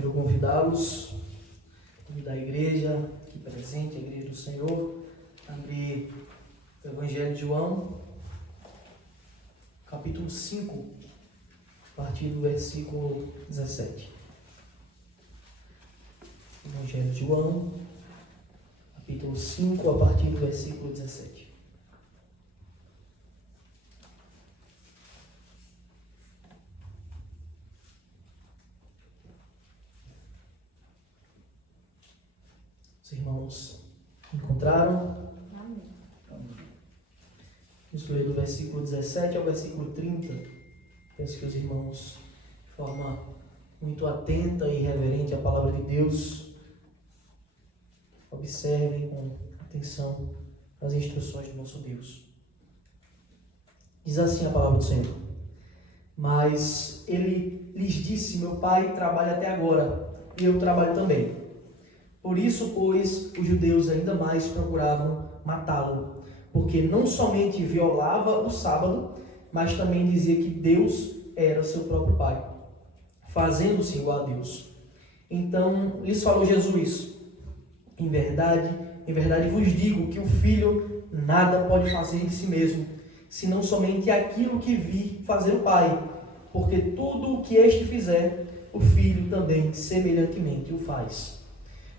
Quero convidá-los, convidar a igreja aqui presente, a igreja do Senhor, a abrir o Evangelho de João, capítulo 5, a partir do versículo 17. Evangelho de João, capítulo 5, a partir do versículo 17. Os irmãos encontraram? Amém. Vamos ler do versículo 17 ao versículo 30. Peço que os irmãos, de forma muito atenta e reverente à palavra de Deus, observem com atenção as instruções do nosso Deus. Diz assim a palavra do Senhor: Mas ele lhes disse: Meu pai trabalha até agora, e eu trabalho também. Por isso, pois, os judeus ainda mais procuravam matá-lo, porque não somente violava o sábado, mas também dizia que Deus era seu próprio pai, fazendo-se igual a Deus. Então lhes falou Jesus: Em verdade vos digo que o Filho nada pode fazer de si mesmo, senão somente aquilo que vi fazer o Pai, porque tudo o que este fizer, o Filho também semelhantemente o faz.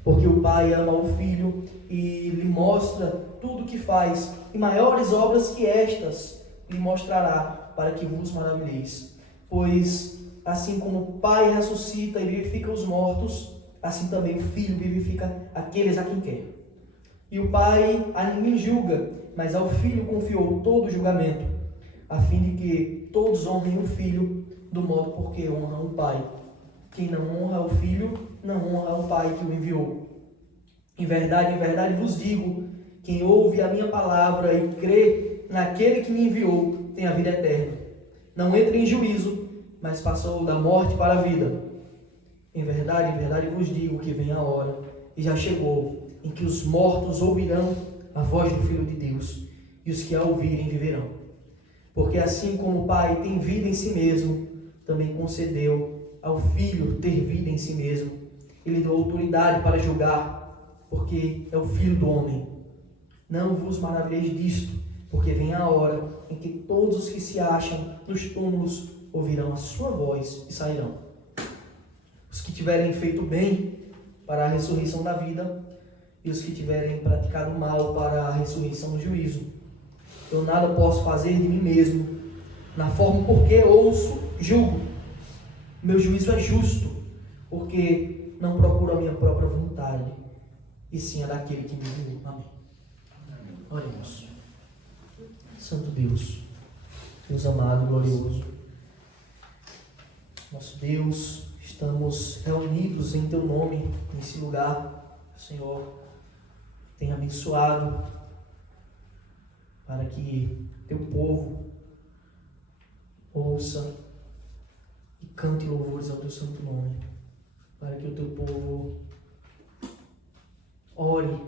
Porque o Pai ama o Filho e lhe mostra tudo o que faz, e maiores obras que estas lhe mostrará, para que vos maravilheis. Pois assim como o Pai ressuscita e vivifica os mortos, assim também o Filho vivifica aqueles a quem quer. E o Pai a ninguém julga, mas ao Filho confiou todo o julgamento, a fim de que todos honrem o Filho do modo porque honram o Pai. Quem não honra o Filho, não honra o Pai que o enviou. Em verdade vos digo, quem ouve a minha palavra e crê naquele que me enviou, tem a vida eterna. Não entra em juízo, mas passou da morte para a vida. Em verdade vos digo que vem a hora, e já chegou, em que os mortos ouvirão a voz do Filho de Deus, e os que a ouvirem viverão. Porque assim como o Pai tem vida em si mesmo, também concedeu ao Filho ter vida em si mesmo. Ele deu autoridade para julgar, porque é o Filho do homem. Não vos maravilheis disto, porque vem a hora em que todos os que se acham nos túmulos ouvirão a sua voz e sairão. Os que tiverem feito bem para a ressurreição da vida, e os que tiverem praticado mal para a ressurreição do juízo. Eu nada posso fazer de mim mesmo, na forma porque ouço, julgo. Meu juízo é justo, porque não procuro a minha própria vontade, e sim a daquele que me enviou. Amém. Oremos. Santo Deus, Deus amado, glorioso, nosso Deus, estamos reunidos em Teu nome, nesse lugar, Senhor, tenha abençoado, para que Teu povo ouça e cante louvores ao Teu santo nome, para que o Teu povo ore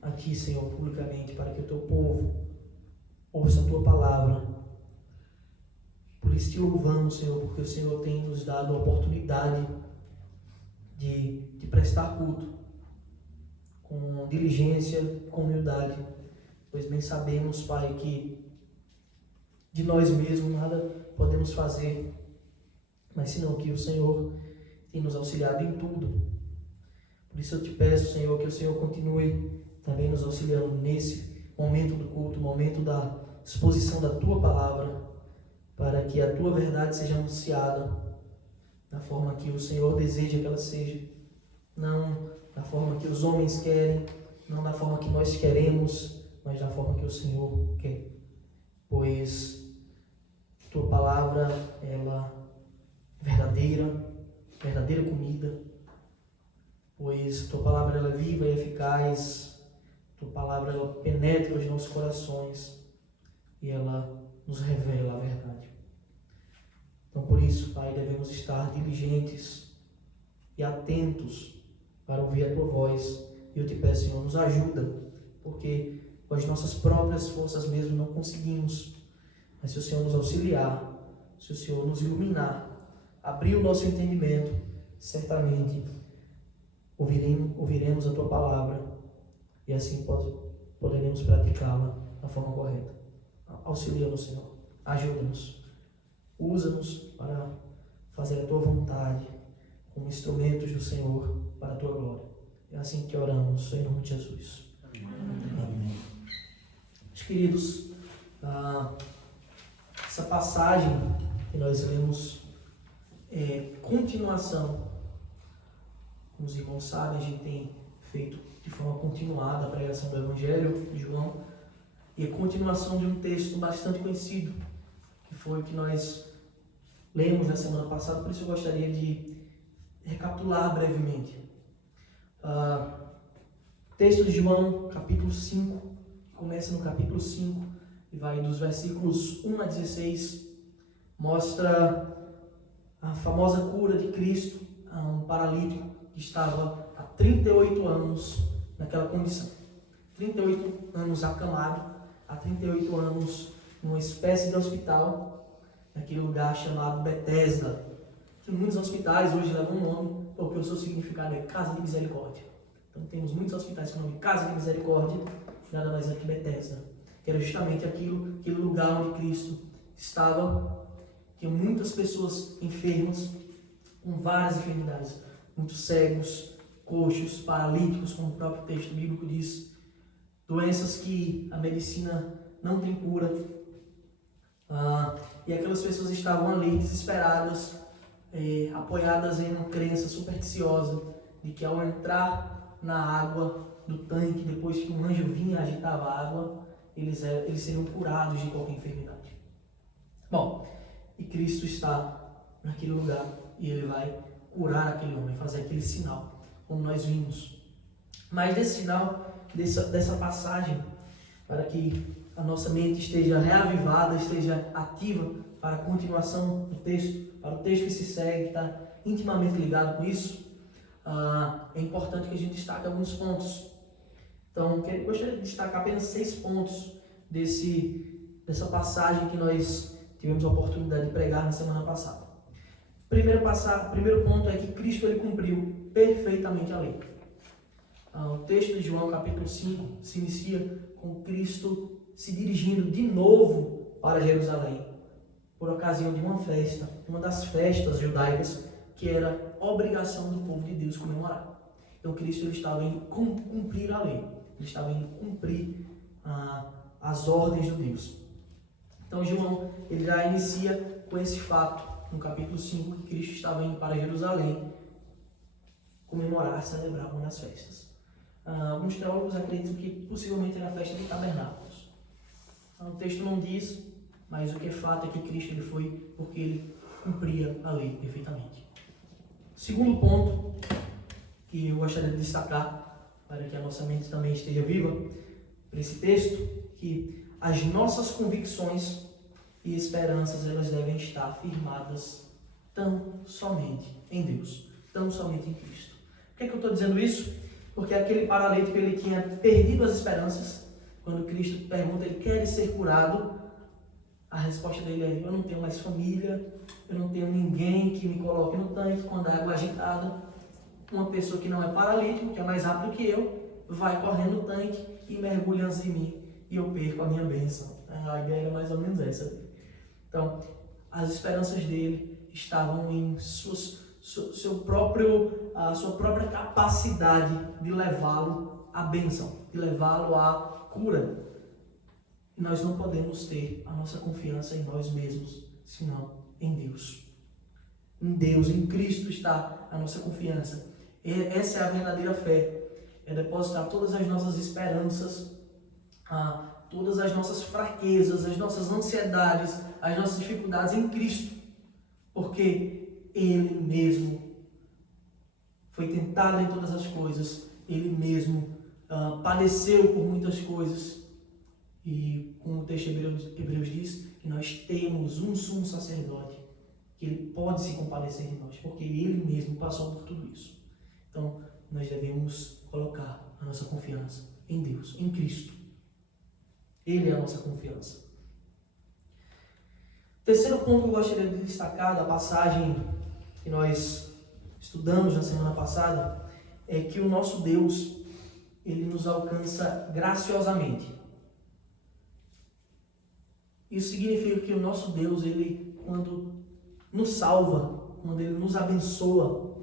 a Ti, Senhor, publicamente, para que o Teu povo ouça a Tua palavra. Por isso Te louvamos, Senhor, porque o Senhor tem nos dado a oportunidade de prestar culto com diligência, com humildade, pois bem sabemos, Pai, que de nós mesmos nada podemos fazer, mas senão que o Senhor tem nos auxiliado em tudo. Por isso eu Te peço, Senhor, que o Senhor continue também nos auxiliando nesse momento do culto, momento da exposição da Tua palavra, para que a Tua verdade seja anunciada da forma que o Senhor deseja que ela seja, não da forma que os homens querem, não da forma que nós queremos, mas da forma que o Senhor quer. Pois Tua palavra, ela é verdadeira comida, pois Tua palavra ela é viva e eficaz, Tua palavra ela penetra os nossos corações e ela nos revela a verdade. Então por isso, Pai, devemos estar diligentes e atentos para ouvir a Tua voz. E eu Te peço, Senhor, nos ajuda, porque com as nossas próprias forças mesmo não conseguimos. Mas se o Senhor nos auxiliar, se o Senhor nos iluminar, abrir o nosso entendimento, certamente ouviremos a Tua palavra e assim poderemos praticá-la da forma correta. Auxilia-nos, Senhor. Ajuda-nos. Usa-nos para fazer a Tua vontade como instrumentos do Senhor para a Tua glória. É assim que oramos, em nome de Jesus. Amém. Meus queridos, essa passagem que nós lemos é continuação. Como os irmãos sabem, a gente tem feito de forma continuada a pregação do Evangelho de João, e é continuação de um texto bastante conhecido, que foi o que nós lemos na semana passada, por isso eu gostaria de recapitular brevemente. Texto de João, capítulo 5, começa no capítulo 5 e vai dos versículos 1 a 16, mostra a famosa cura de Cristo a um paralítico que estava há 38 anos naquela condição. 38 anos acamado, há 38 anos numa espécie de hospital, naquele lugar chamado Betesda, que muitos hospitais hoje levam o nome, porque o seu significado é Casa de Misericórdia. Então temos muitos hospitais com o nome Casa de Misericórdia, nada mais é que Betesda, que era justamente aquele lugar onde Cristo estava. Tinha muitas pessoas enfermas, com várias enfermidades, muitos cegos, coxos, paralíticos, como o próprio texto bíblico diz, doenças que a medicina não tem cura, e aquelas pessoas estavam ali desesperadas, apoiadas em uma crença supersticiosa de que ao entrar na água do tanque, depois que um anjo vinha e agitava a água, eles seriam curados de qualquer enfermidade. Bom, e Cristo está naquele lugar e Ele vai curar aquele homem, fazer aquele sinal, como nós vimos. Mas desse sinal, dessa passagem, para que a nossa mente esteja reavivada, esteja ativa para a continuação do texto, para o texto que se segue, que está intimamente ligado com isso, é importante que a gente destaque alguns pontos. Então, eu gostaria de destacar apenas 6 pontos dessa passagem que nós tivemos a oportunidade de pregar na semana passada. Primeiro ponto é que Cristo ele cumpriu perfeitamente a lei. O texto de João, capítulo 5, se inicia com Cristo se dirigindo de novo para Jerusalém, por ocasião de uma festa, uma das festas judaicas, que era obrigação do povo de Deus comemorar. Então Cristo ele estava em cumprir a lei, ele estava em cumprir as ordens de Deus. Então João ele já inicia com esse fato, no capítulo 5, que Cristo estava indo para Jerusalém comemorar, celebrar uma das festas. Alguns teólogos acreditam que possivelmente era a festa de tabernáculos. O texto não diz, mas o que é fato é que Cristo ele foi porque ele cumpria a lei perfeitamente. Segundo ponto que eu gostaria de destacar, para que a nossa mente também esteja viva, para esse texto, que as nossas convicções e esperanças elas devem estar firmadas tão somente em Deus, tão somente em Cristo. Por que eu estou dizendo isso? Porque aquele paralítico ele tinha perdido as esperanças. Quando Cristo pergunta, ele quer ser curado, a resposta dele é: eu não tenho mais família, eu não tenho ninguém que me coloque no tanque quando a água é agitada. Uma pessoa que não é paralítico, que é mais rápido que eu, vai correndo no tanque e mergulha antes de mim e eu perco a minha bênção. A ideia era mais ou menos essa. Então, as esperanças dele estavam em sua própria capacidade de levá-lo à bênção, de levá-lo à cura. E nós não podemos ter a nossa confiança em nós mesmos, senão em Deus. Em Deus, em Cristo está a nossa confiança. E essa é a verdadeira fé. É depositar todas as nossas esperanças, todas as nossas fraquezas, as nossas ansiedades, as nossas dificuldades em Cristo. Porque Ele mesmo foi tentado em todas as coisas, Ele mesmo padeceu por muitas coisas. E como o texto de Hebreus diz, que nós temos um sumo sacerdote, que Ele pode se compadecer de nós, porque Ele mesmo passou por tudo isso. Então, nós devemos colocar a nossa confiança em Deus, em Cristo. Ele é a nossa confiança. Terceiro ponto que eu gostaria de destacar da passagem que nós estudamos na semana passada, é que o nosso Deus, ele nos alcança graciosamente. Isso significa que o nosso Deus, ele, quando nos salva, quando ele nos abençoa,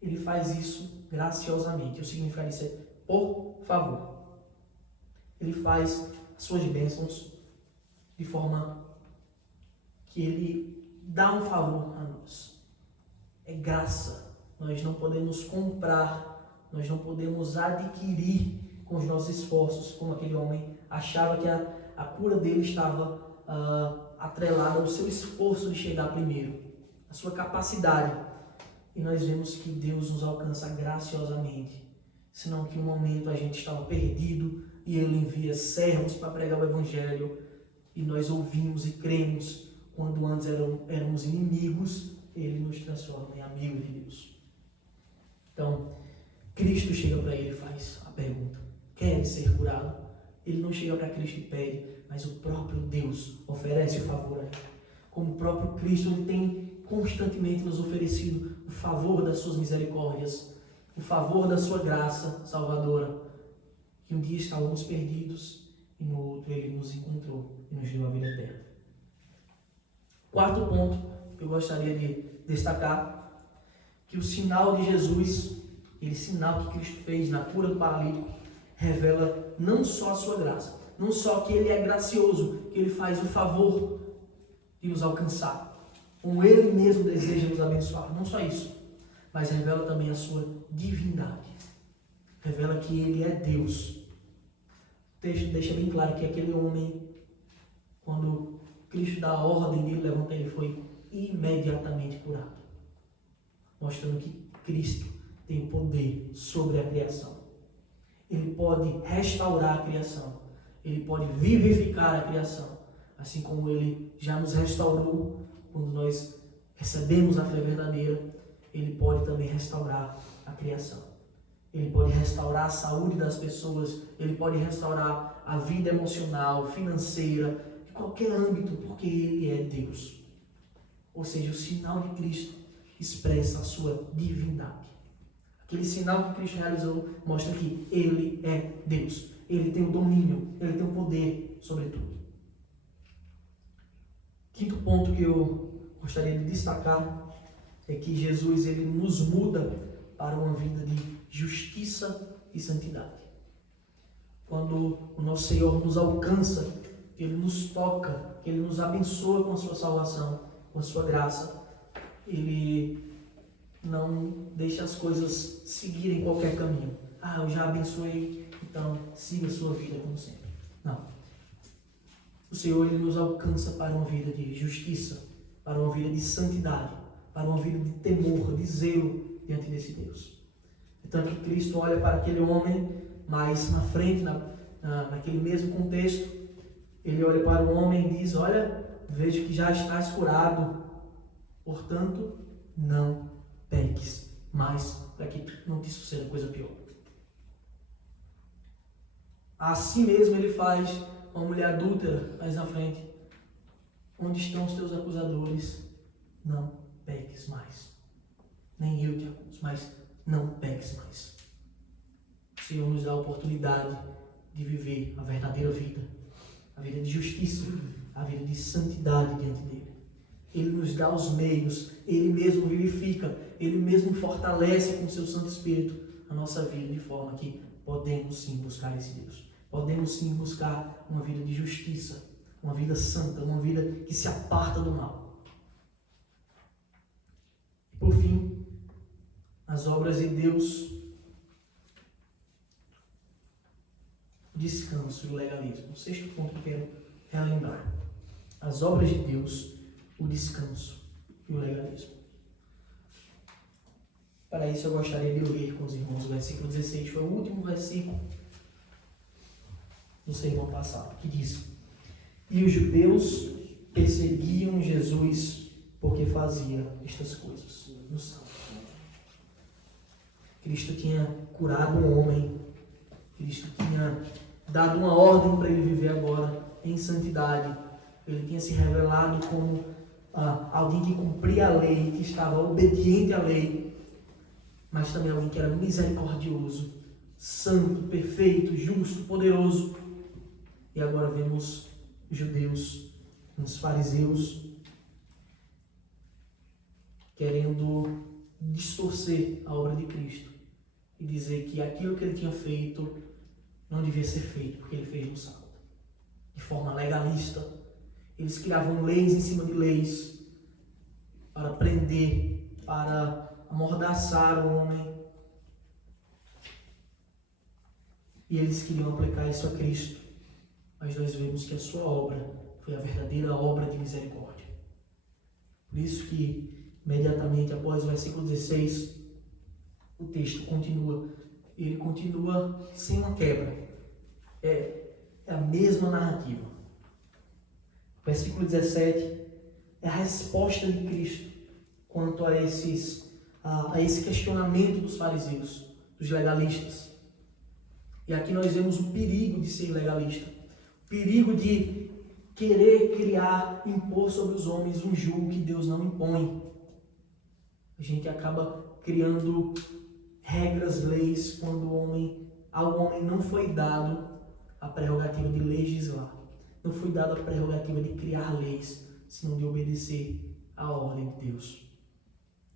ele faz isso graciosamente. O significado disso é por favor. Ele faz as suas bênçãos de forma que ele dá um favor a nós. É graça. Nós não podemos comprar, nós não podemos adquirir com os nossos esforços, como aquele homem achava que a cura dele estava atrelada ao seu esforço de chegar primeiro, a sua capacidade. E nós vemos que Deus nos alcança graciosamente, senão que um momento a gente estava perdido e Ele envia servos para pregar o Evangelho e nós ouvimos e cremos, quando antes éramos inimigos, Ele nos transforma em amigos de Deus. Então, Cristo chega para ele e faz a pergunta: quer ser curado? Ele não chega para Cristo e pede, mas o próprio Deus oferece o favor a ele. Como o próprio Cristo, ele tem constantemente nos oferecido o favor das suas misericórdias, o favor da sua graça salvadora, que um dia estávamos perdidos e no outro ele nos encontrou e nos deu a vida eterna. Quarto ponto que eu gostaria de destacar, que o sinal de Jesus, aquele sinal que Cristo fez na cura do paralítico, revela não só a sua graça, não só que ele é gracioso, que ele faz o favor de nos alcançar, como ele mesmo deseja nos abençoar, não só isso, mas revela também a sua divindade, revela que ele é Deus. O texto deixa bem claro que aquele homem, quando Cristo dá a ordem dele levantar, ele foi imediatamente curado, mostrando que Cristo tem poder sobre a criação. Ele pode restaurar a criação, ele pode vivificar a criação, assim como ele já nos restaurou quando nós recebemos a fé verdadeira. Ele pode também restaurar a criação. Ele pode restaurar a saúde das pessoas, ele pode restaurar a vida emocional, financeira, de qualquer âmbito, porque ele é Deus. Ou seja, o sinal de Cristo expressa a sua divindade. Aquele sinal que Cristo realizou mostra que ele é Deus. Ele tem o domínio, ele tem o poder sobre tudo. Quinto ponto que eu gostaria de destacar é que Jesus ele nos muda para uma vida de justiça e santidade. Quando o nosso Senhor nos alcança, Ele nos toca, Ele nos abençoa com a sua salvação, com a sua graça, Ele não deixa as coisas seguirem qualquer caminho. Eu já abençoei, então siga a sua vida como sempre. Não. O Senhor ele nos alcança para uma vida de justiça, para uma vida de santidade, para uma vida de temor, de zelo diante desse Deus. Então que Cristo olha para aquele homem, mas na frente, naquele mesmo contexto, ele olha para o homem e diz: olha, vejo que já estás curado, portanto, não peques mais, para que não te suceda coisa pior. Assim mesmo ele faz uma mulher adúltera mais na frente: onde estão os teus acusadores? Não peques mais. Nem eu te acuso, mas não peques mais. O Senhor nos dá a oportunidade de viver a verdadeira vida, a vida de justiça, a vida de santidade diante dele. Ele nos dá os meios, ele mesmo vivifica, ele mesmo fortalece com o seu Santo Espírito a nossa vida, de forma que podemos sim buscar esse Deus. Podemos sim buscar uma vida de justiça, uma vida santa, uma vida que se aparta do mal. E por fim, as obras de Deus, o descanso e o legalismo. O sexto ponto que eu quero relembrar: as obras de Deus, o descanso e o legalismo. Para isso eu gostaria de ler com os irmãos o versículo 16, foi o último versículo do sermão passado, que diz: e os judeus perseguiam Jesus porque fazia estas coisas no sábado. Cristo tinha curado um homem, Cristo tinha dado uma ordem para ele viver agora em santidade. Ele tinha se revelado como alguém que cumpria a lei, que estava obediente à lei. mas também alguém que era misericordioso, santo, perfeito, justo, poderoso. E agora vemos os judeus, os fariseus, querendo distorcer a obra de Cristo e dizer que aquilo que ele tinha feito não devia ser feito, porque ele fez no sábado. De forma legalista, eles criavam leis em cima de leis para prender, para amordaçar o homem. E eles queriam aplicar isso a Cristo. Mas nós vemos que a sua obra foi a verdadeira obra de misericórdia. Por isso que, imediatamente após o versículo 16, o texto continua. Ele continua sem uma quebra. É a mesma narrativa. O versículo 17 é a resposta de Cristo quanto a esse questionamento dos fariseus, dos legalistas. E aqui nós vemos o perigo de ser legalista. O perigo de querer impor sobre os homens um jugo que Deus não impõe. A gente acaba criando regras, leis, quando ao homem não foi dado a prerrogativa de legislar. Não foi dada a prerrogativa de criar leis, senão de obedecer à ordem de Deus.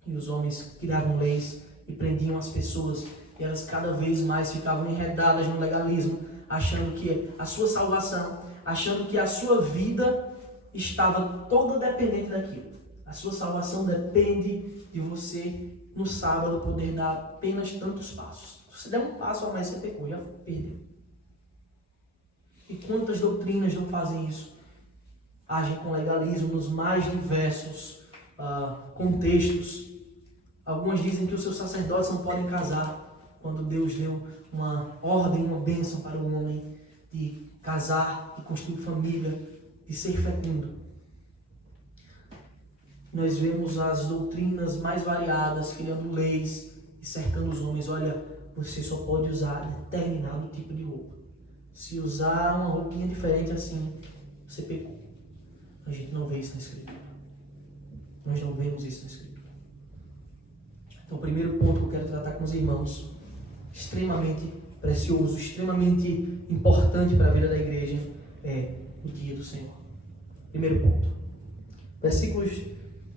E os homens criavam leis e prendiam as pessoas, e elas cada vez mais ficavam enredadas no legalismo, achando que a sua salvação, achando que a sua vida estava toda dependente daquilo. A sua salvação depende de você, no sábado, poder dar apenas tantos passos. Se você der um passo a mais, você pecou, já perdeu. E quantas doutrinas não fazem isso? Agem com legalismo nos mais diversos contextos. Algumas dizem que os seus sacerdotes não podem casar, quando Deus deu uma ordem, uma bênção para o homem de casar, de construir família, de ser fecundo. Nós vemos as doutrinas mais variadas, criando leis e cercando os homens. Olha, você só pode usar determinado tipo de roupa. Se usar uma roupinha diferente assim, você pecou. A gente não vê isso na Escritura. Nós não vemos isso na Escritura. Então, o primeiro ponto que eu quero tratar com os irmãos, extremamente precioso, extremamente importante para a vida da igreja, é o dia do Senhor. Primeiro ponto. Versículos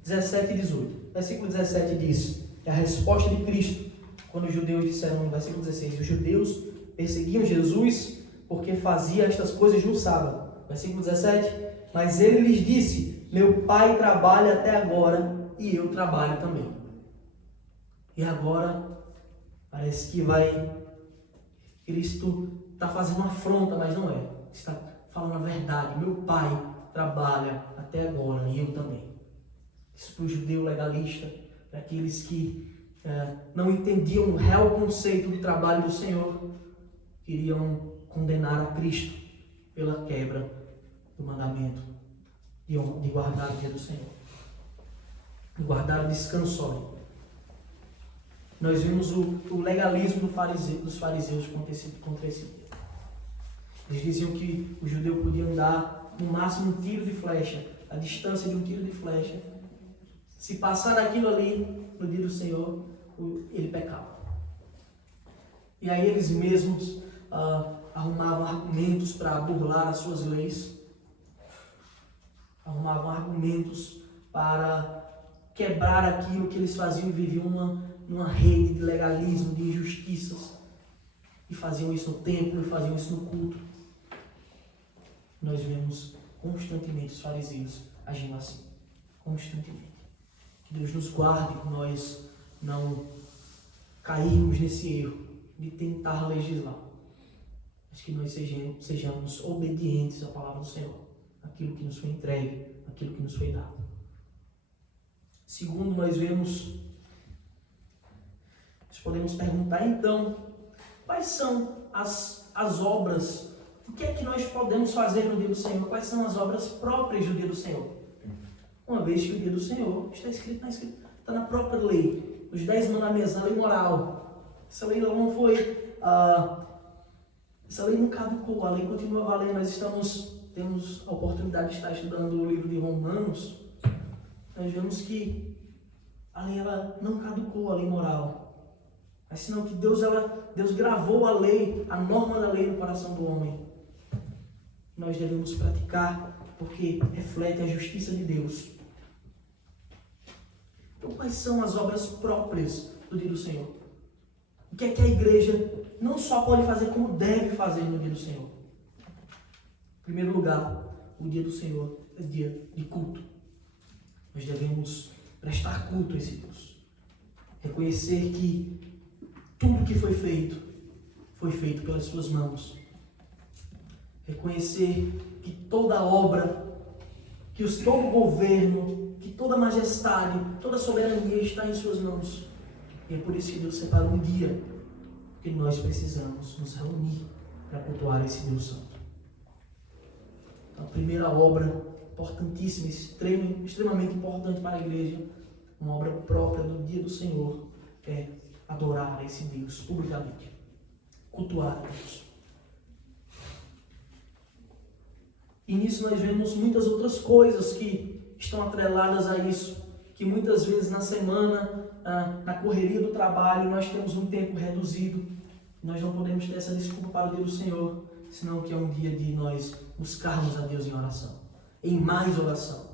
17 e 18. Versículo 17 diz, é a resposta de Cristo, quando os judeus disseram, no versículo 16, os judeus perseguiam Jesus porque fazia estas coisas no sábado. Versículo 17, mas ele lhes disse, meu Pai trabalha até agora e eu trabalho também. E agora parece que Cristo está fazendo uma afronta, mas não é. Está falando a verdade. Meu Pai trabalha até agora e eu também. Isso para o judeu legalista, para aqueles que não entendiam o real conceito do trabalho do Senhor, queriam condenar a Cristo pela quebra do mandamento de guardar o dia do Senhor, de guardar o descanso sólido. Nós vimos o legalismo dos fariseus contra esse dia. Eles diziam que o judeu podia andar no máximo um tiro de flecha, a distância de um tiro de flecha. Se passar daquilo ali no dia do Senhor, ele pecava. E aí eles mesmos arrumavam argumentos para burlar as suas leis, arrumavam argumentos para quebrar aquilo que eles faziam e viviam numa rede de legalismo, de injustiças, e faziam isso no templo, e faziam isso no culto. Nós vemos constantemente os fariseus agindo assim, constantemente. Que Deus nos guarde que nós não cairmos nesse erro de tentar legislar, mas que nós sejamos obedientes à palavra do Senhor, aquilo que nos foi entregue, aquilo que nos foi dado. Segundo, nós podemos perguntar então, quais são as obras, o que é que nós podemos fazer no dia do Senhor, quais são as obras próprias do dia do Senhor? Uma vez que o dia do Senhor está escrito está na própria lei, os 10 mandamentos, na lei moral. Essa lei não foi, essa lei não caducou, a lei continua valendo. Nós temos a oportunidade de estar estudando o livro de Romanos. Nós vemos que a lei ela não caducou, a lei moral. mas senão que Deus gravou a lei, a norma da lei no coração do homem. Nós devemos praticar porque reflete a justiça de Deus. Então, quais são as obras próprias do dia do Senhor? O que é que a igreja não só pode fazer, como deve fazer no dia do Senhor? Em primeiro lugar, o dia do Senhor é dia de culto. Nós devemos prestar culto a esse Deus. Reconhecer que tudo que foi feito pelas suas mãos. Reconhecer que toda obra, todo governo, que toda majestade, toda soberania está em suas mãos. E é por isso que Deus separou um dia, porque nós precisamos nos reunir para cultuar esse Deus Santo. Então, a primeira obra importantíssima, extremamente importante para a igreja, uma obra própria do dia do Senhor, é adorar a esse Deus publicamente, cultuar a Deus. E nisso nós vemos muitas outras coisas que estão atreladas a isso, que muitas vezes na semana, na correria do trabalho, nós temos um tempo reduzido. Nós não podemos ter essa desculpa para o dia do Senhor, senão que é um dia de nós buscarmos a Deus em oração, em mais oração.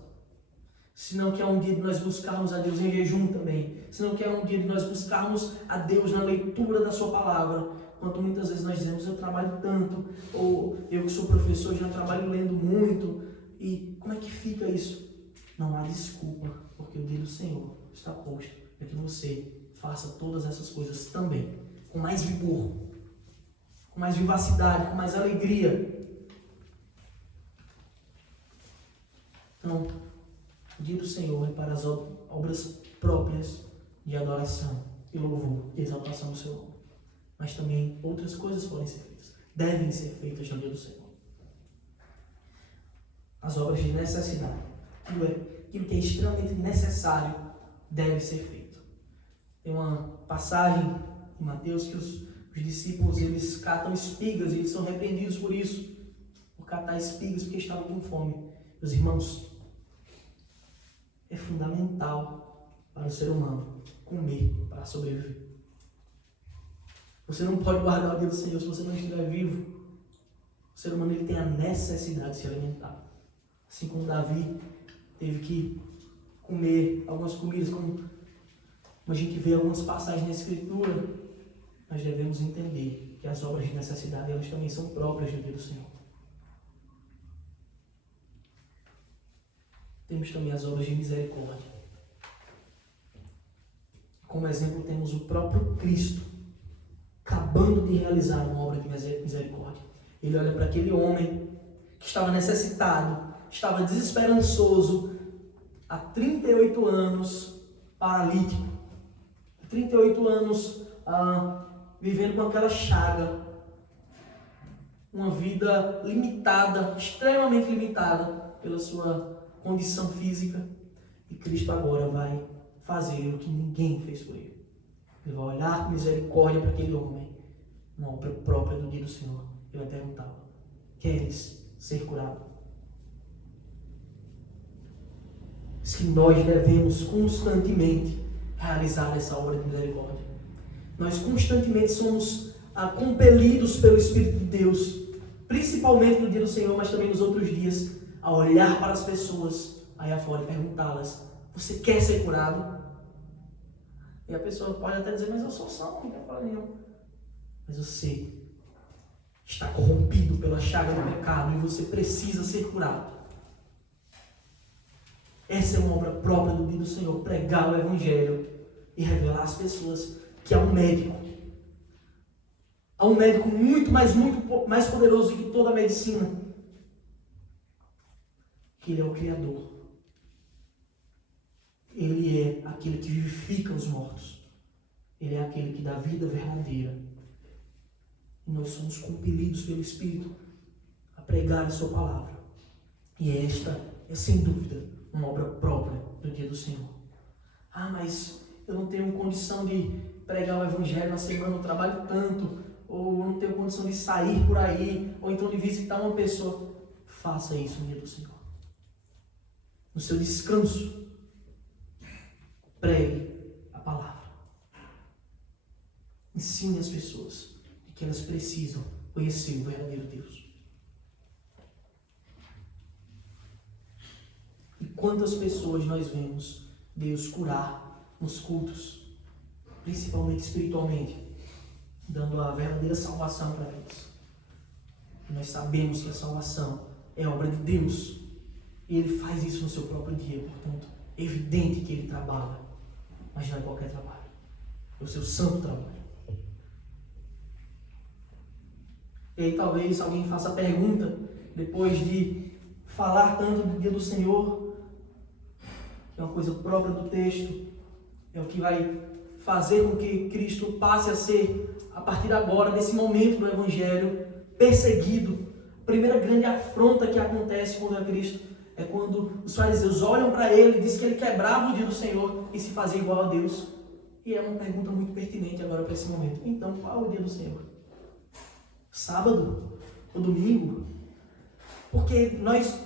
Senão que é um dia de nós buscarmos a Deus em jejum também. Senão que é um dia de nós buscarmos a Deus na leitura da sua palavra. Quanto muitas vezes nós dizemos, eu trabalho tanto, ou eu que sou professor já trabalho lendo muito. E como é que fica isso? Não há desculpa, porque o dia do Senhor está posto para que você faça todas essas coisas também, com mais vigor, com mais vivacidade, com mais alegria. Então, o dia do Senhor é para as obras próprias de adoração e louvor e exaltação do seu nome. Mas também outras coisas podem ser feitas, devem ser feitas no dia do Senhor. As obras de necessidade, aquilo que é extremamente necessário, deve ser feito. Tem uma passagem em Mateus que os discípulos eles catam espigas e eles são repreendidos por isso, por catar espigas porque estavam com fome. Meus irmãos, é fundamental para o ser humano comer para sobreviver. Você não pode guardar o dia do Senhor se você não estiver vivo. O ser humano ele tem a necessidade de se alimentar. Assim como Davi teve que comer algumas comidas, como a gente vê algumas passagens na Escritura, nós devemos entender que as obras de necessidade elas também são próprias do dia do Senhor. Temos também as obras de misericórdia. Como exemplo, temos o próprio Cristo acabando de realizar uma obra de misericórdia. Ele olha para aquele homem que estava necessitado, estava desesperançoso, há 38 anos, paralítico. 38 anos vivendo com aquela chaga. Uma vida limitada, extremamente limitada pela sua condição física, e Cristo agora vai fazer o que ninguém fez por ele. Ele vai olhar com misericórdia para aquele homem, uma obra própria do dia do Senhor. Ele vai perguntá-lo: queres ser curado? Diz que nós devemos constantemente realizar essa obra de misericórdia. Nós constantemente somos compelidos pelo Espírito de Deus, principalmente no dia do Senhor, mas também nos outros dias, a olhar para as pessoas aí afora e perguntá-las: você quer ser curado? E a pessoa pode até dizer: mas eu sou são, não tem problema nenhum. Mas você está corrompido pela chaga do pecado e você precisa ser curado. Essa é uma obra própria do dia do Senhor, pregar o Evangelho e revelar às pessoas que há um médico. Há um médico muito mais poderoso que toda a medicina. Que Ele é o Criador. Ele é aquele que vivifica os mortos. Ele é aquele que dá vida verdadeira. E nós somos compelidos pelo Espírito a pregar a sua palavra. E esta é, sem dúvida, uma obra própria do dia do Senhor. Mas eu não tenho condição de pregar o Evangelho na semana, eu trabalho tanto, ou eu não tenho condição de sair por aí, ou então de visitar uma pessoa. Faça isso no dia do Senhor. No seu descanso, pregue a palavra. Ensine as pessoas de que elas precisam conhecer o verdadeiro Deus. E quantas pessoas nós vemos Deus curar nos cultos, principalmente espiritualmente, dando a verdadeira salvação para eles. E nós sabemos que a salvação é obra de Deus. E Ele faz isso no seu próprio dia, portanto, é evidente que Ele trabalha. Mas não é qualquer trabalho. É o seu santo trabalho. E aí talvez alguém faça a pergunta, depois de falar tanto do dia do Senhor, que é uma coisa própria do texto, é o que vai fazer com que Cristo passe a ser, a partir de agora, desse momento do Evangelho, perseguido. A primeira grande afronta que acontece contra Cristo é quando os fariseus olham para ele e dizem que ele quebrava o dia do Senhor e se fazia igual a Deus. E é uma pergunta muito pertinente agora para esse momento. Então, qual é o dia do Senhor? Sábado? Ou domingo? Porque nós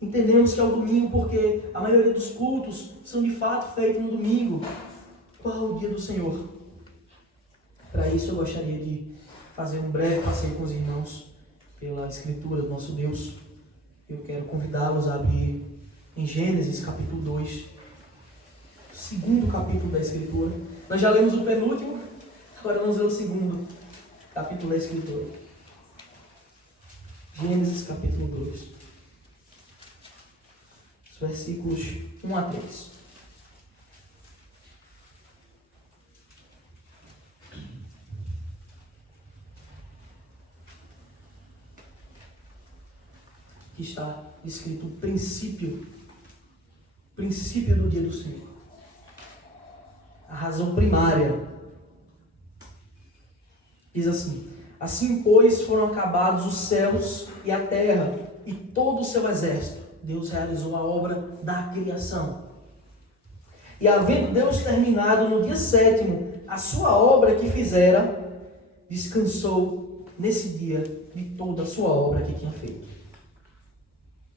entendemos que é o domingo porque a maioria dos cultos são de fato feitos no domingo. Qual é o dia do Senhor? Para isso eu gostaria de fazer um breve passeio com os irmãos pela Escritura do nosso Deus. Eu quero convidá-los a abrir em Gênesis capítulo 2, segundo capítulo da Escritura. Nós já lemos o penúltimo, agora vamos ler o segundo capítulo da Escritura. Gênesis capítulo 2, os versículos 1 a 3. Aqui está escrito o princípio do dia do Senhor. A razão primária. Diz assim: assim, pois, foram acabados os céus e a terra e todo o seu exército. Deus realizou a obra da criação. E havendo Deus terminado no dia 7º a sua obra que fizera, descansou nesse dia de toda a sua obra que tinha feito.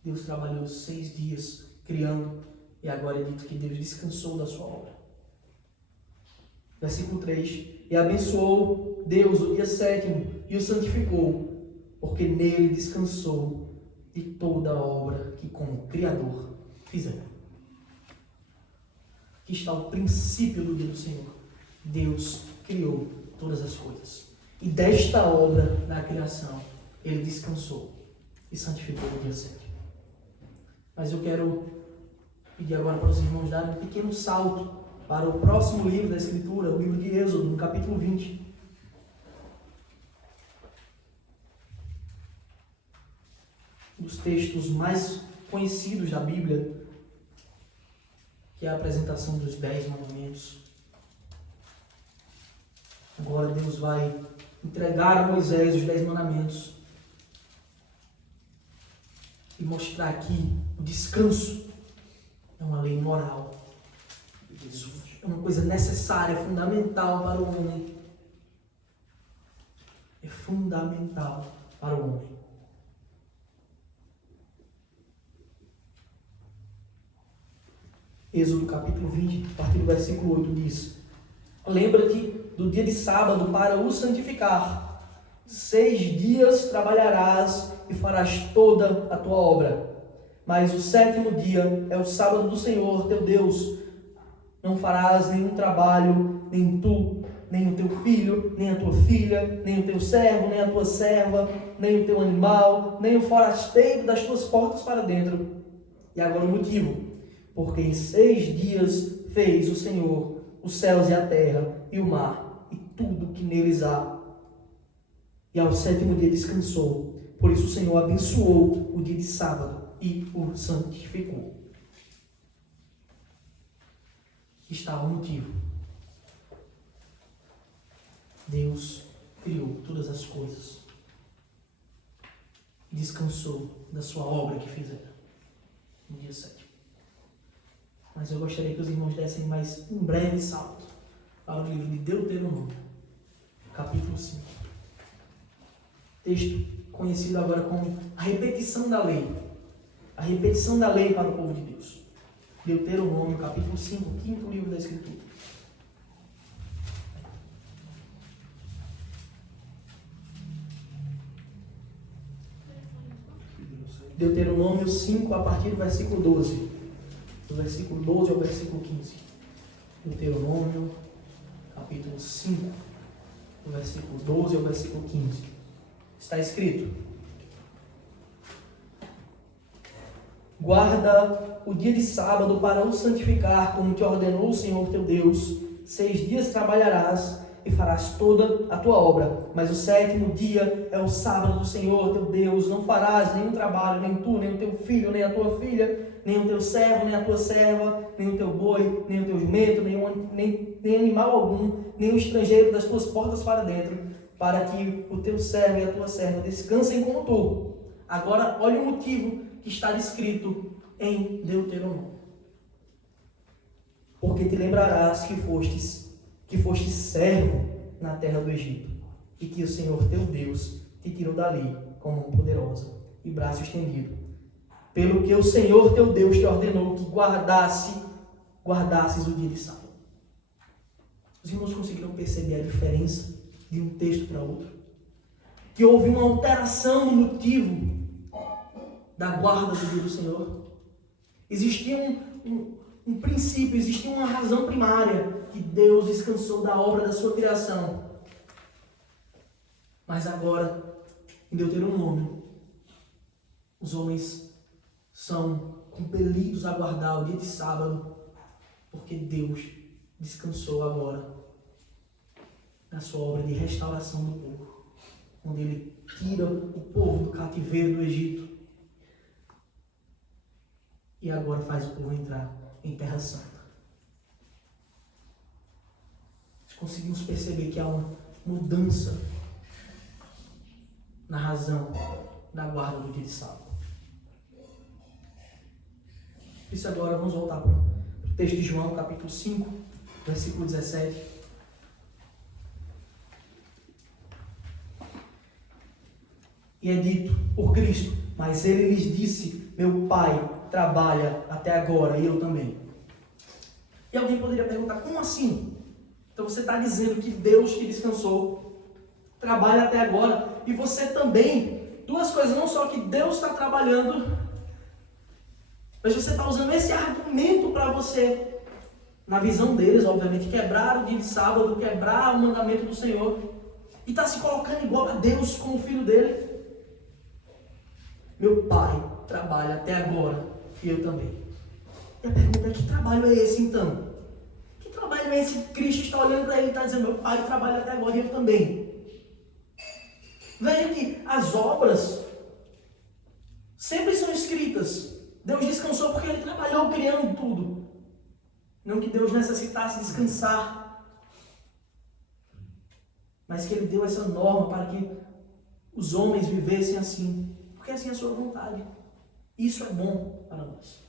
Deus trabalhou 6 dias criando, e agora é dito que Deus descansou da sua obra. Versículo 3: e abençoou Deus o dia 7º e o santificou, porque nele descansou de toda a obra que como Criador fizera. Aqui está o princípio do dia do Senhor. Deus criou todas as coisas. E desta obra da criação, Ele descansou e santificou o dia 7º. Mas eu quero pedir agora para os irmãos darem um pequeno salto para o próximo livro da Escritura, o livro de Êxodo, no capítulo 20. Um dos textos mais conhecidos da Bíblia, que é a apresentação dos 10 mandamentos. Agora Deus vai entregar a Moisés os 10 mandamentos e mostrar aqui o descanso. É uma lei moral. Isso é uma coisa necessária, fundamental para o homem. É fundamental para o homem. Êxodo capítulo 20, a partir do versículo 8 diz: lembra-te do dia de sábado para o santificar. 6 dias trabalharás e farás toda a tua obra. Mas o 7º dia é o sábado do Senhor, teu Deus. Não farás nenhum trabalho, nem tu, nem o teu filho, nem a tua filha, nem o teu servo, nem a tua serva, nem o teu animal, nem o forasteiro das tuas portas para dentro. E agora o motivo. Porque em 6 dias fez o Senhor os céus e a terra e o mar e tudo que neles há. E ao 7º dia descansou. Por isso o Senhor abençoou o dia de sábado e o santificou. Está o motivo. Deus criou todas as coisas e descansou da sua obra que fizera no dia 7º. Mas eu gostaria que os irmãos dessem mais um breve salto para o livro de Deuteronômio, capítulo 5. Texto conhecido agora como a repetição da lei. A repetição da lei para o povo de Deus. Deuteronômio, capítulo 5, quinto livro da Escritura. Deuteronômio 5, a partir do versículo 12. Do versículo 12 ao versículo 15. Deuteronômio, capítulo 5, do versículo 12 ao versículo 15. Está escrito: guarda o dia de sábado para o santificar, como te ordenou o Senhor teu Deus. 6 dias trabalharás e farás toda a tua obra, mas o 7º dia é o sábado do Senhor teu Deus. Não farás nenhum trabalho, nem tu, nem o teu filho, nem a tua filha, nem o teu servo, nem a tua serva, nem o teu boi, nem o teu jumento, nem animal algum, nem o estrangeiro das tuas portas para dentro, para que o teu servo e a tua serva descansem como tu. Agora, olha o motivo que está escrito em Deuteronômio. Porque te lembrarás que fostes servo na terra do Egito, e que o Senhor teu Deus te tirou dali com mão poderosa e braço estendido. Pelo que o Senhor teu Deus te ordenou que guardasses o dia de sábado. Os irmãos conseguiram perceber a diferença de um texto para outro? Que houve uma alteração no motivo da guarda do dia do Senhor. Existia um princípio, existia uma razão primária, que Deus descansou da obra da sua criação. Mas agora, em Deuteronômio, os homens são compelidos a guardar o dia de sábado, porque Deus descansou agora na sua obra de restauração do povo, onde Ele tira o povo do cativeiro do Egito e agora faz o povo entrar em Terra Santa. Nós conseguimos perceber que há uma mudança na razão da guarda do dia de sábado. Por isso agora vamos voltar para o texto de João, capítulo 5, versículo 17. E é dito por Cristo: mas ele lhes disse, meu Pai trabalha até agora e eu também. E alguém poderia perguntar, como assim? Então você está dizendo que Deus que descansou trabalha até agora e você também. Duas coisas, não só que Deus está trabalhando, mas você está usando esse argumento para você, na visão deles, obviamente, quebrar o dia de sábado, quebrar o mandamento do Senhor, e está se colocando igual a Deus como filho dele. Meu Pai trabalha até agora e eu também. E a pergunta é: que trabalho é esse então? Que trabalho é esse que Cristo está olhando para ele e está dizendo: meu Pai trabalha até agora e eu também? Veja que as obras sempre são escritas. Deus descansou porque Ele trabalhou criando tudo. Não que Deus necessitasse descansar, mas que Ele deu essa norma para que os homens vivessem assim, porque assim é a sua vontade. Isso é bom para nós.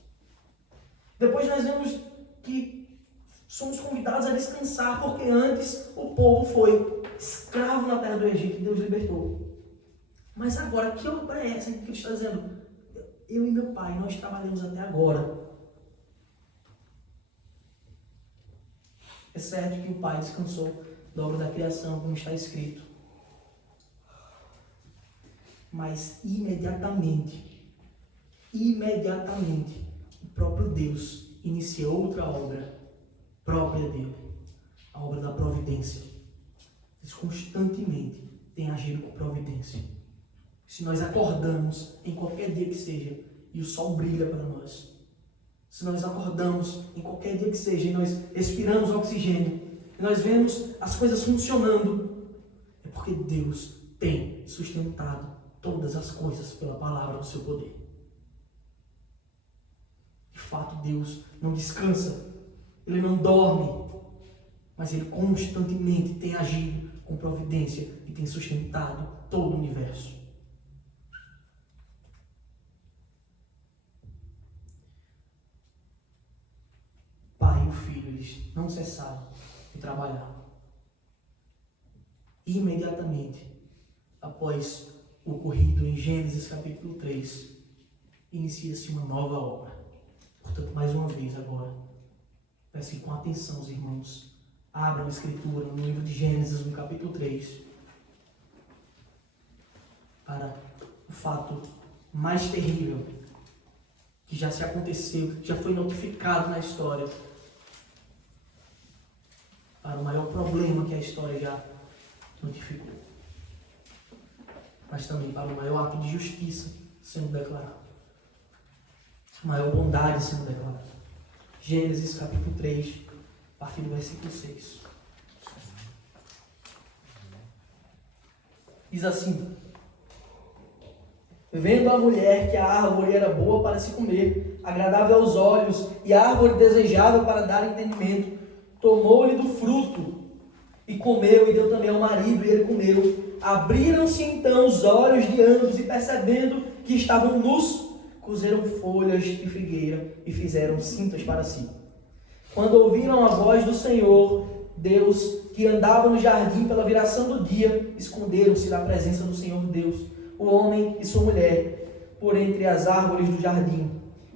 Depois nós vemos que somos convidados a descansar, porque antes o povo foi escravo na terra do Egito e Deus libertou. Mas agora, que obra é essa que Cristo está dizendo? Eu e meu Pai, nós trabalhamos até agora. É certo que o Pai descansou da obra da criação, como está escrito. Mas imediatamente, o próprio Deus inicia outra obra própria dele, a obra da providência. Eles constantemente têm agido com providência. Se nós acordamos em qualquer dia que seja e o sol brilha para nós, se nós acordamos em qualquer dia que seja e nós respiramos oxigênio, e nós vemos as coisas funcionando, é porque Deus tem sustentado todas as coisas pela palavra do seu poder. De fato, Deus não descansa, Ele não dorme, mas Ele constantemente tem agido com providência e tem sustentado todo o universo. Pai e o Filho, eles não cessaram de trabalhar. Imediatamente após o ocorrido em Gênesis capítulo 3, inicia-se uma nova obra. Portanto, mais uma vez agora, peço que com atenção os irmãos abram a Escritura no livro de Gênesis, no capítulo 3, para o fato mais terrível que já se aconteceu, que já foi notificado na história, para o maior problema que a história já notificou, mas também para o maior ato de justiça sendo declarado, a maior bondade sendo declarada. Gênesis capítulo 3, a partir do versículo 6. Diz assim: vendo a mulher que a árvore era boa para se comer, agradável aos olhos, e a árvore desejável para dar entendimento, tomou-lhe do fruto, e comeu, e deu também ao marido, e ele comeu. Abriram-se então os olhos de ambos, e percebendo que estavam nus, cozeram folhas de figueira, e fizeram cintas para si. Quando ouviram a voz do Senhor, Deus, que andava no jardim pela viração do dia, esconderam-se da presença do Senhor Deus, o homem e sua mulher, por entre as árvores do jardim.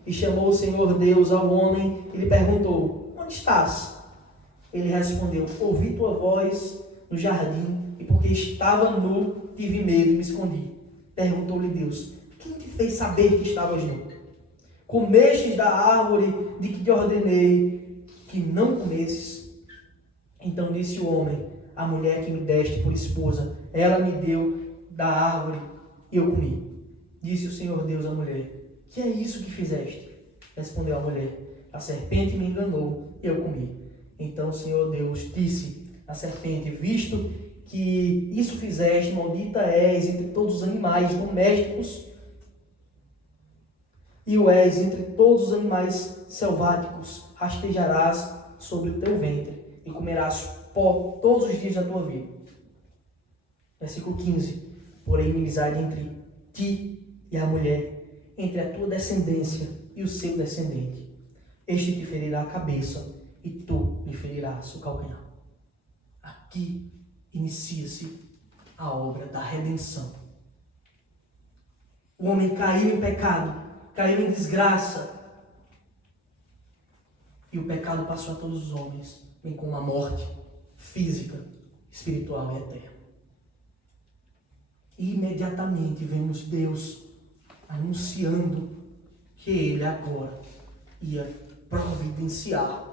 E chamou o Senhor Deus ao homem e lhe perguntou: onde estás? Ele respondeu: ouvi tua voz no jardim, e porque estava nu, tive medo e me escondi. Perguntou-lhe Deus: quem te fez saber que estavas nu? Comestes da árvore de que te ordenei que não comesses? Então disse o homem: a mulher que me deste por esposa, ela me deu da árvore e eu comi. Disse o Senhor Deus à mulher: que é isso que fizeste? Respondeu a mulher: a serpente me enganou e eu comi. Então o Senhor Deus disse à serpente: visto que isso fizeste, maldita és entre todos os animais domésticos e o és entre todos os animais selváticos. Rastejarás sobre o teu ventre e comerás pó todos os dias da tua vida. Versículo 15. Porém, inimizade entre ti e a mulher, entre a tua descendência e o seu descendente. Este te ferirá a cabeça e tu lhe ferirás o calcanhar. Aqui inicia-se a obra da redenção. O homem caiu em pecado, caiu em desgraça, e o pecado passou a todos os homens, bem como a morte física, espiritual e eterna. E imediatamente vemos Deus anunciando que Ele agora ia providenciar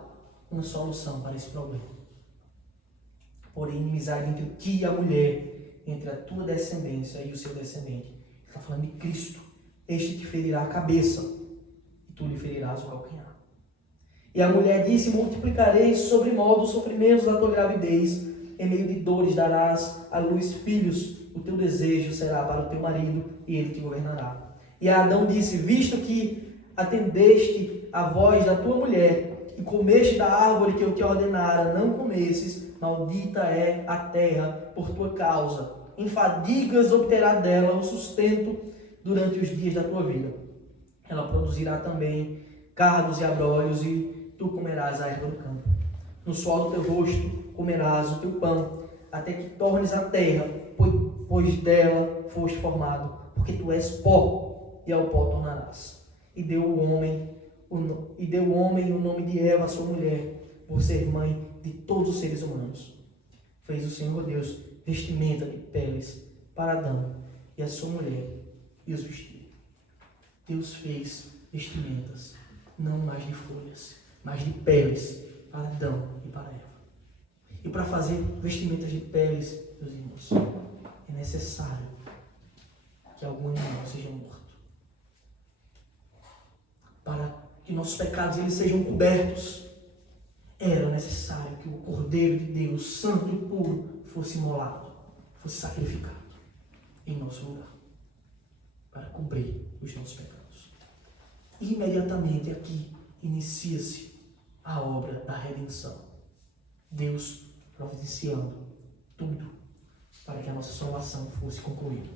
uma solução para esse problema. Porém, inimizade entre ti e a mulher, entre a tua descendência e o seu descendente. Ele está falando de Cristo. Este te ferirá a cabeça e tu lhe ferirás o calcanhar. E a mulher disse: multiplicarei sobre modo os sofrimentos da tua gravidez, em meio de dores darás à luz filhos, o teu desejo será para o teu marido, e ele te governará. E a Adão disse: visto que atendeste a voz da tua mulher, e comeste da árvore que eu te ordenara, não comesses, maldita é a terra por tua causa. Em fadigas obterá dela o sustento durante os dias da tua vida. Ela produzirá também cardos e abrolhos, e tu comerás a erva do campo. No suor do teu rosto comerás o teu pão, até que tornes a terra, pois dela foste formado, porque tu és pó, e ao pó tornarás. E deu o homem o nome de Eva, sua mulher, por ser mãe de todos os seres humanos. Fez o Senhor Deus vestimenta de peles para Adão e a sua mulher, e os vestiu. Deus fez vestimentas, não mais de folhas, mas de peles para Adão e para Eva. E para fazer vestimentas de peles, meus irmãos, é necessário que algum animal seja morto. Para que nossos pecados eles sejam cobertos, era necessário que o Cordeiro de Deus, santo e puro, fosse imolado, fosse sacrificado em nosso lugar, para cobrir os nossos pecados. E imediatamente aqui inicia-se a obra da redenção. Deus providenciando tudo para que a nossa salvação fosse concluída.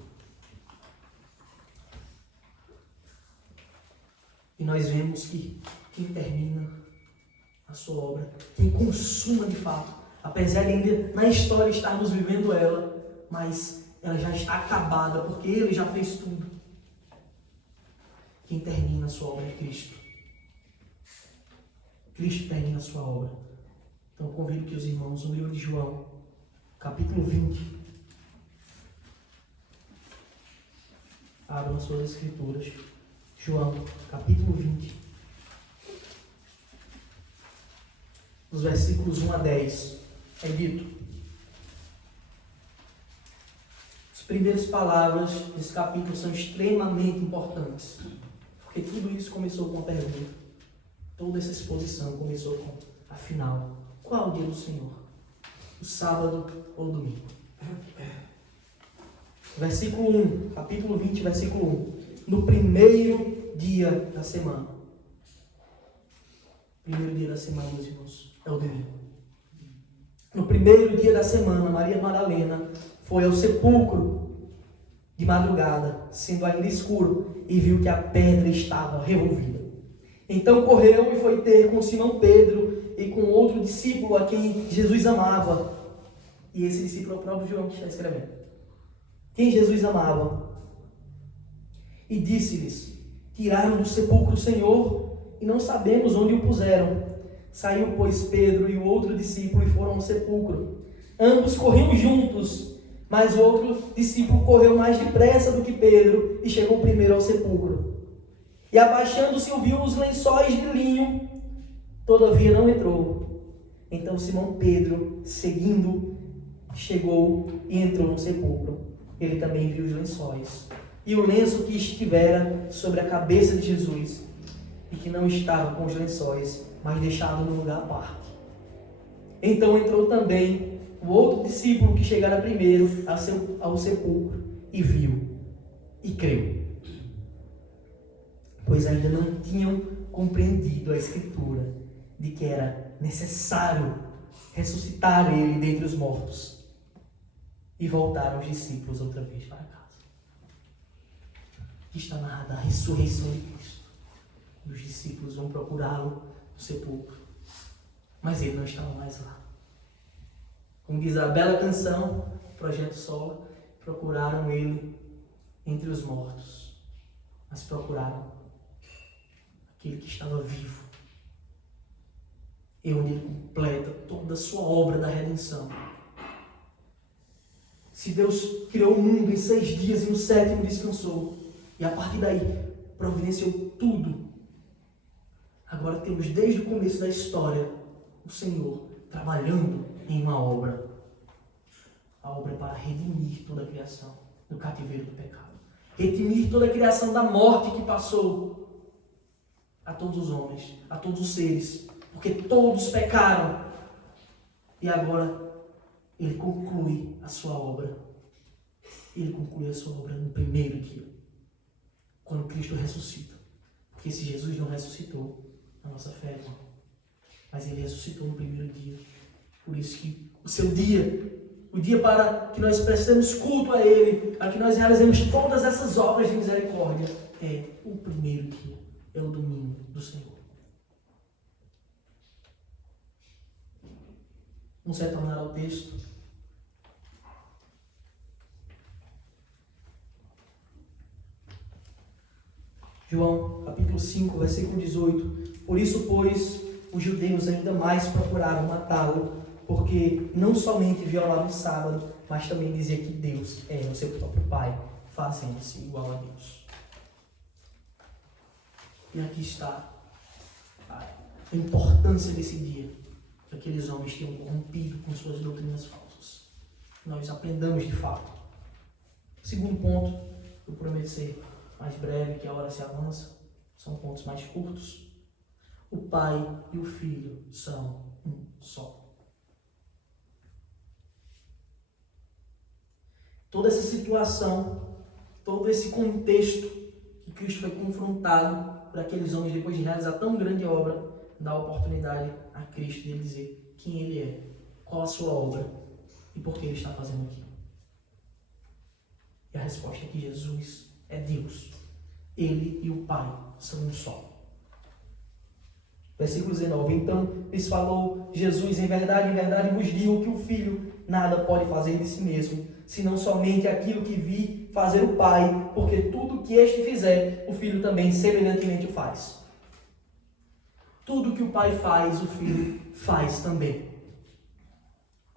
E nós vemos que quem termina a sua obra, quem consuma de fato, apesar de ainda na história estarmos vivendo ela, mas ela já está acabada, porque Ele já fez tudo. Quem termina a sua obra é Cristo. Cristo termina a sua obra. Então eu convido que os irmãos, no livro de João, capítulo 20, a Abram as suas escrituras. João, capítulo 20. Dos versículos 1 a 10. É dito. As primeiras palavras desse capítulo são extremamente importantes. Porque tudo isso começou com uma pergunta. Toda essa exposição começou com: afinal, qual é o dia do Senhor? O sábado ou o domingo? Versículo 1, capítulo 20, versículo 1. No primeiro dia da semana. Primeiro dia da semana, meus irmãos, é o domingo. No primeiro dia da semana, Maria Madalena foi ao sepulcro de madrugada, sendo ainda escuro, e viu que a pedra estava revolvida. Então correu e foi ter com Simão Pedro e com outro discípulo a quem Jesus amava. E esse discípulo é o próprio João que está escrevendo. Quem Jesus amava. E disse-lhes: tiraram do sepulcro o Senhor e não sabemos onde o puseram. Saiu, pois, Pedro e o outro discípulo e foram ao sepulcro. Ambos corriam juntos, mas o outro discípulo correu mais depressa do que Pedro e chegou primeiro ao sepulcro. E abaixando-se ouviu os lençóis de linho, todavia não entrou. Então Simão Pedro, seguindo, chegou e entrou no sepulcro. Ele também viu os lençóis e o lenço que estivera sobre a cabeça de Jesus, e que não estava com os lençóis, mas deixado no lugar à parte. Então entrou também o outro discípulo que chegara primeiro ao sepulcro, e viu, e creu, pois ainda não tinham compreendido a Escritura de que era necessário ressuscitar ele dentre os mortos. E voltaram os discípulos outra vez para casa. Aqui está narrada a ressurreição de Cristo. Os discípulos vão procurá-lo no sepulcro, mas ele não estava mais lá. Como diz a bela canção, Projeto Sola, procuraram ele entre os mortos, mas procuraram aquele que estava vivo, e onde ele completa toda a sua obra da redenção. Se Deus criou o mundo em 6 dias e no 7º descansou, e a partir daí providenciou tudo, agora temos desde o começo da história o Senhor trabalhando em uma obra. A obra é para redimir toda a criação do cativeiro do pecado. Redimir toda a criação da morte que passou a todos os homens, a todos os seres, porque todos pecaram. E agora ele conclui a sua obra. Ele conclui a sua obra no primeiro dia, quando Cristo ressuscita. Porque se Jesus não ressuscitou, a nossa fé é vã. Mas ele ressuscitou no primeiro dia. Por isso que o seu dia, o dia para que nós prestemos culto a ele, para que nós realizemos todas essas obras de misericórdia, é o primeiro dia, é o domingo do Senhor. Vamos retornar ao texto. João, capítulo 5, versículo 18. Por isso, pois, os judeus ainda mais procuraram matá-lo, porque não somente violava o sábado, mas também dizia que Deus é o seu próprio Pai, fazendo-se igual a Deus. E aqui está a importância desse dia, que aqueles homens tinham corrompido com suas doutrinas falsas. Nós aprendamos de fato. Segundo ponto, eu prometo ser mais breve, que a hora se avança, são pontos mais curtos. O Pai e o Filho são um só. Toda essa situação, todo esse contexto que Cristo foi confrontado por aqueles homens depois de realizar tão grande obra, dá a oportunidade a Cristo de ele dizer quem ele é, qual a sua obra e por que ele está fazendo aquilo. E a resposta é que Jesus é Deus. Ele e o Pai são um só. Versículo 19. Então lhes falou Jesus: em verdade vos digo que o Filho nada pode fazer de si mesmo, senão somente aquilo que vi fazer o Pai, porque tudo que este fizer, o Filho também semelhantemente o faz. Tudo que o Pai faz, o Filho faz também.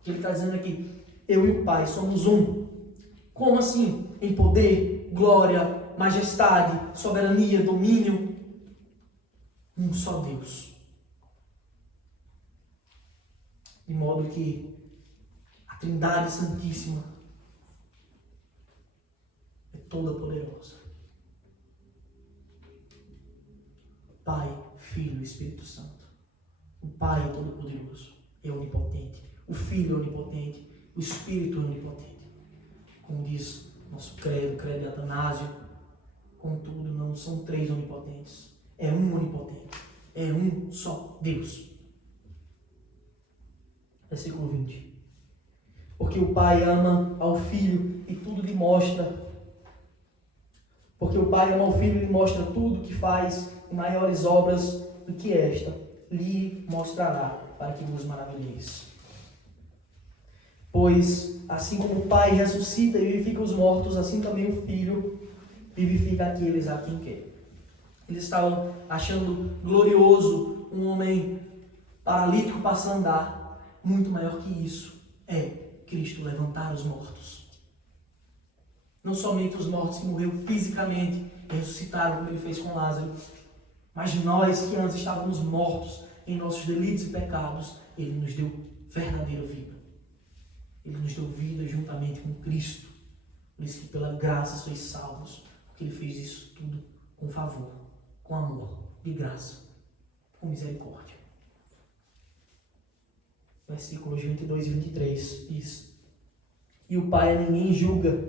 Ele está dizendo aqui: eu e o Pai somos um. Como assim? Em poder, glória, majestade, soberania, domínio. Um só Deus. De modo que a Trindade Santíssima é toda poderosa. Pai, Filho e Espírito Santo. O Pai é todo poderoso, é onipotente. O Filho é onipotente, o Espírito é onipotente. Como diz nosso credo, o credo de Atanásio, contudo não são três onipotentes, é um onipotente, é um só Deus. Versículo 20. Porque o Pai ama ao Filho e tudo lhe mostra. Porque o Pai ama ao Filho e lhe mostra tudo que faz, e maiores obras do que esta lhe mostrará, para que vos maravilheis. Pois, assim como o Pai ressuscita e vivifica os mortos, assim também o Filho vivifica aqueles a quem quer. Eles estavam achando glorioso um homem paralítico passando a andar. Muito maior que isso é Cristo levantar os mortos. Não somente os mortos que morreram fisicamente e ressuscitaram, como ele fez com Lázaro, mas nós que antes estávamos mortos em nossos delitos e pecados, ele nos deu verdadeira vida. Ele nos deu vida juntamente com Cristo. Por isso que pela graça sois salvos, porque ele fez isso tudo com favor, com amor, de graça, com misericórdia. Versículos 22 e 23 diz: E o Pai a ninguém julga,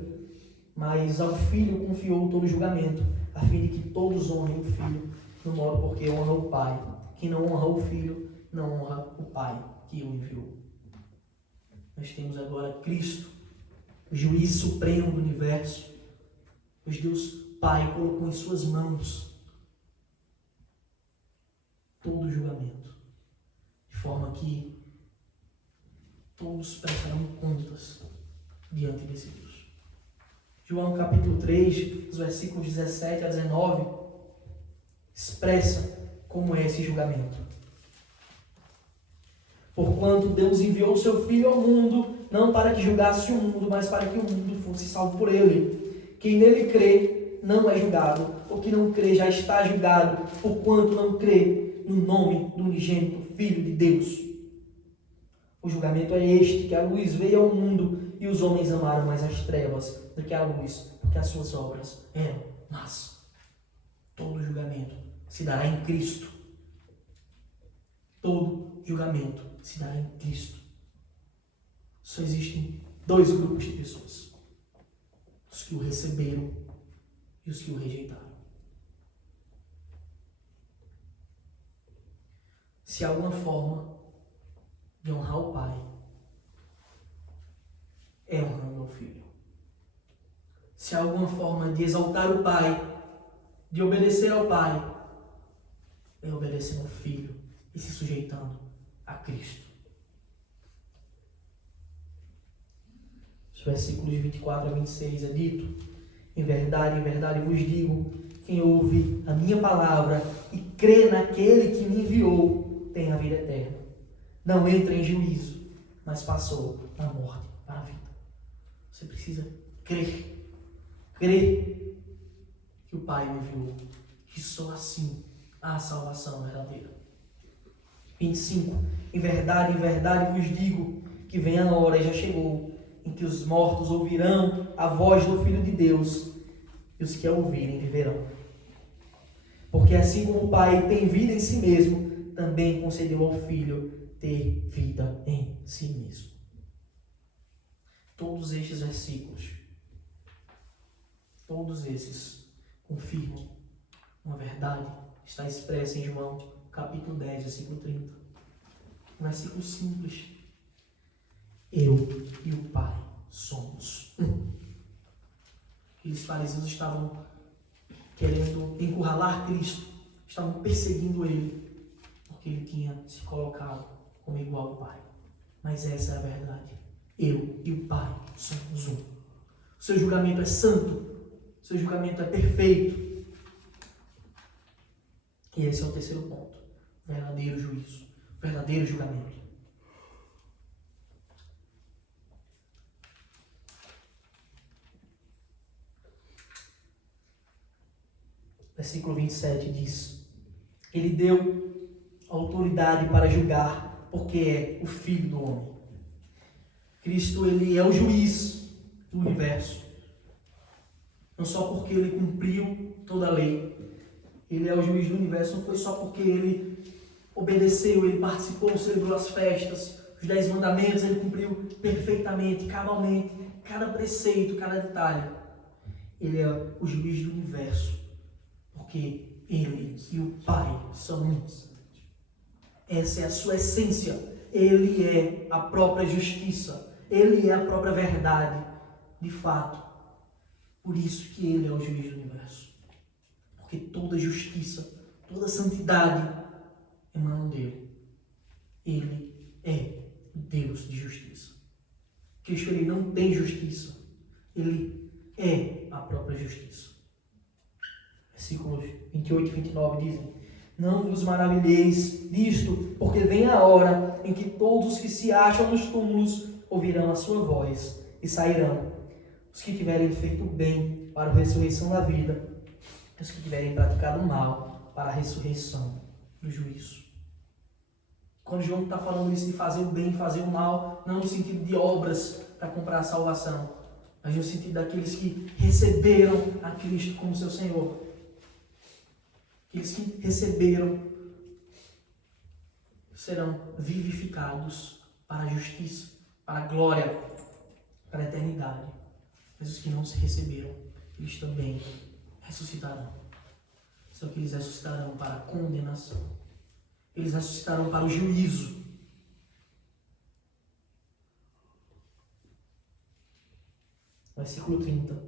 mas ao Filho confiou todo o julgamento, a fim de que todos honrem o Filho, no modo porque honra o Pai. Quem não honra o Filho, não honra o Pai que o enviou. Nós temos agora Cristo, o juiz supremo do universo. Pois Deus Pai colocou em suas mãos todo o julgamento, de forma que todos prestarão contas diante desse Deus. João capítulo 3, os versículos 17 a 19, expressa como é esse julgamento. Porquanto Deus enviou o seu Filho ao mundo, não para que julgasse o mundo, mas para que o mundo fosse salvo por ele. Quem nele crê não é julgado, o que não crê já está julgado, porquanto não crê no nome do unigênito Filho de Deus. O julgamento é este, que a luz veio ao mundo, e os homens amaram mais as trevas do que a luz, porque as suas obras eram más. Todo julgamento se dará em Cristo. Todo julgamento se dará em Cristo. Só existem dois grupos de pessoas: os que o receberam e os que o rejeitaram. Se há alguma forma de honrar o Pai, é honrando ao Filho. Se há alguma forma de exaltar o Pai, de obedecer ao Pai, é obedecendo ao Filho e se sujeitando a Cristo. Os versículos 24 a 26 é dito: em verdade vos digo, quem ouve a minha palavra e crê naquele que me enviou, tem a vida eterna. Não entra em juízo, mas passou da morte para a vida. Você precisa crer. Crer que o Pai me enviou, que só assim há salvação verdadeira. 25. Em verdade vos digo que vem a hora e já chegou, em que os mortos ouvirão a voz do Filho de Deus, e os que a ouvirem viverão. Porque assim como o Pai tem vida em si mesmo, também concedeu ao Filho ter vida em si mesmo. Todos estes versículos, todos esses confirmam uma verdade que está expressa em João capítulo 10, versículo 30. Um versículo simples. Eu e o Pai somos um. Aqueles fariseus estavam querendo encurralar Cristo, estavam perseguindo ele, porque ele tinha se colocado como igual ao Pai. Mas essa é a verdade. Eu e o Pai somos um. O seu julgamento é santo, o seu julgamento é perfeito. E esse é o terceiro ponto. O verdadeiro juízo, o verdadeiro julgamento. Versículo 27 diz: Ele deu autoridade para julgar, porque é o Filho do homem. Cristo, ele é o juiz do universo. Não só porque ele cumpriu toda a lei. Ele é o juiz do universo, não foi só porque ele obedeceu, ele participou, celebrou as festas, os 10 mandamentos, ele cumpriu perfeitamente, cabalmente, cada preceito, cada detalhe. Ele é o juiz do universo, porque ele e o Pai são um. Essa é a sua essência. Ele é a própria justiça. Ele é a própria verdade, de fato. Por isso que ele é o juiz do universo. Porque toda justiça, toda santidade emanam dele. Ele é o Deus de justiça. Cristo, ele não tem justiça. Ele é a própria justiça. Versículos 28 e 29 dizem: Não vos maravilheis disto, porque vem a hora em que todos os que se acham nos túmulos ouvirão a sua voz e sairão. Os que tiverem feito bem para a ressurreição da vida, e os que tiverem praticado mal para a ressurreição do juízo. Quando João está falando isso de fazer o bem, fazer o mal, não no sentido de obras para comprar a salvação, mas no sentido daqueles que receberam a Cristo como seu Senhor. Aqueles que receberam serão vivificados para a justiça, para a glória, para a eternidade. Mas os que não se receberam, eles também ressuscitarão. Só que eles ressuscitarão para a condenação. Eles ressuscitarão para o juízo. Versículo 30.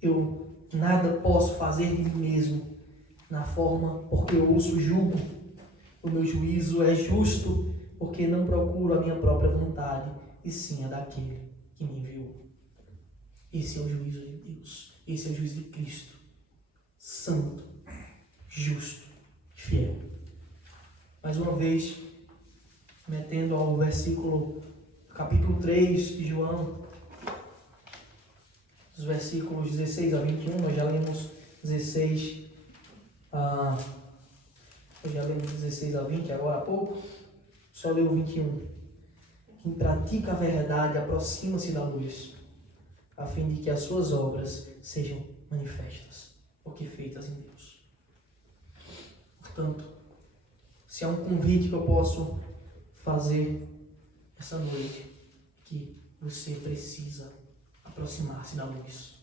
Eu nada posso fazer de mim mesmo, na forma porque eu ouço julgo. O meu juízo é justo, porque não procuro a minha própria vontade, e sim a daquele que me enviou. Esse é o juízo de Deus. Esse é o juízo de Cristo. Santo, justo e fiel. Mais uma vez, metendo ao versículo, capítulo 3 de João, os versículos 16 a 21, nós já lemos 16 a 20 agora há pouco, só leu 21. Quem pratica a verdade aproxima-se da luz, a fim de que as suas obras sejam manifestas, porque feitas em Deus. Portanto, se há um convite que eu posso fazer essa noite, que você precisa aproximar-se da luz.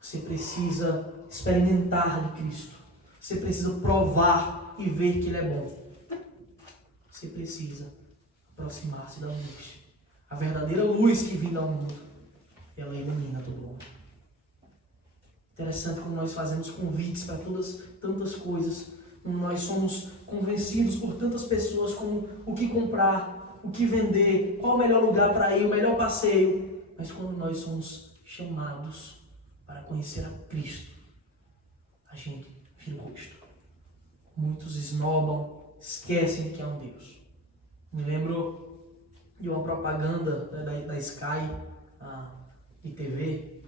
Você precisa experimentar de Cristo. Você precisa provar e ver que Ele é bom. Você precisa aproximar-se da luz. A verdadeira luz que vem ao mundo, ela ilumina todo mundo. Interessante como nós fazemos convites para tantas coisas, como nós somos convencidos por tantas pessoas como o que comprar, o que vender, qual o melhor lugar para ir, o melhor passeio. Mas quando nós somos chamados para conhecer a Cristo, a gente vira o rosto. Muitos esnobam, esquecem que há um Deus. Me lembro de uma propaganda da Sky, de TV